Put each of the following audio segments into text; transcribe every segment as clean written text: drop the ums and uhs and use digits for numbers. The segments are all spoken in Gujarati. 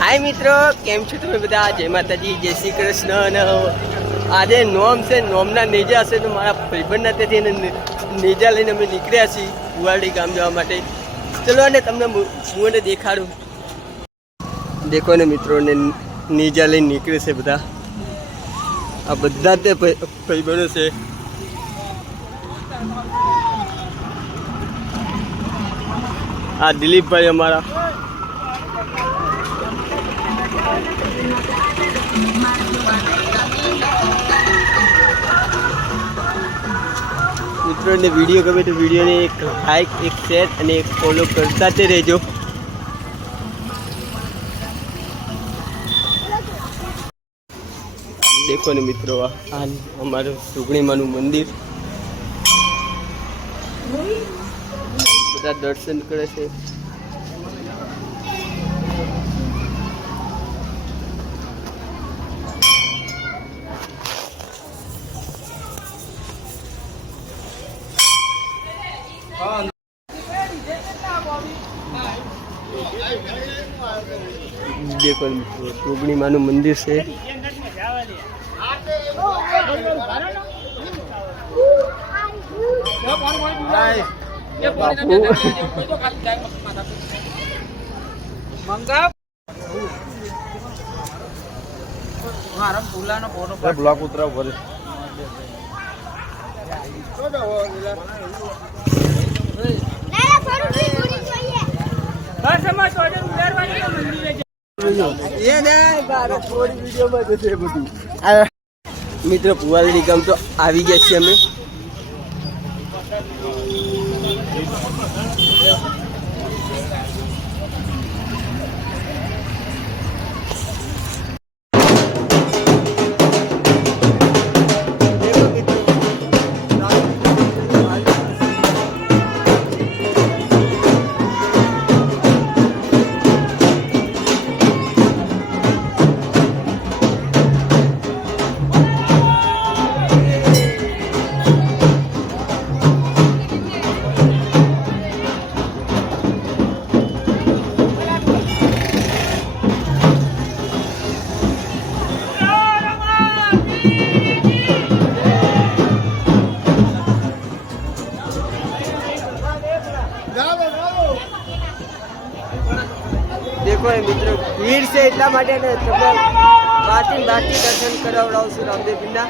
हाय मित्रों, केम छो तमे बधा? जय माताजी, जय श्री कृष्ण। અને આજે નોમ છે, નોમના નેજા છે તો મારા ભાઈબંધના ત્યાંથી નેજા લઈને અમે નીકળ્યા છીએ કુવાડી ગામ જવા માટે. ચલો અને તમને હું દેખાડું. દેખો ને મિત્રો, ને નેજા લઈને નીકળે છે બધા. આ બધા તે ભાઈબંધો છે. આ દિલીપભાઈ અમારા. મિત્રોને વિડીયો ગમે તો વિડીયોને એક લાઈક, એક શેર અને એક ફોલો કરતા તે રહેજો. દેખો ને મિત્રો, આ અમારું સુગણીમાનું મંદિર. બધા દર્શન કરે છે. देखो सुगणी मानु मंदिर से ब्लॉक उतरा मित्रों पुवालड़ी गाम तो આવી ગયા છીએ અમે. देखो मित्रों, भीड़ से इतना माटे ने તમે બાકી દર્શન કરાવડાવશું રામદેવના.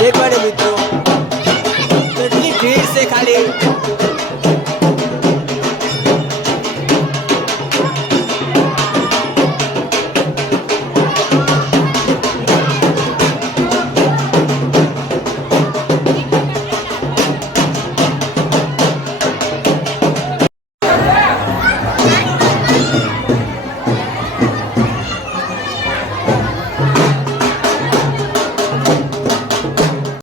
देखो मित्रों, કેટલી ભીડ છે ખાલી.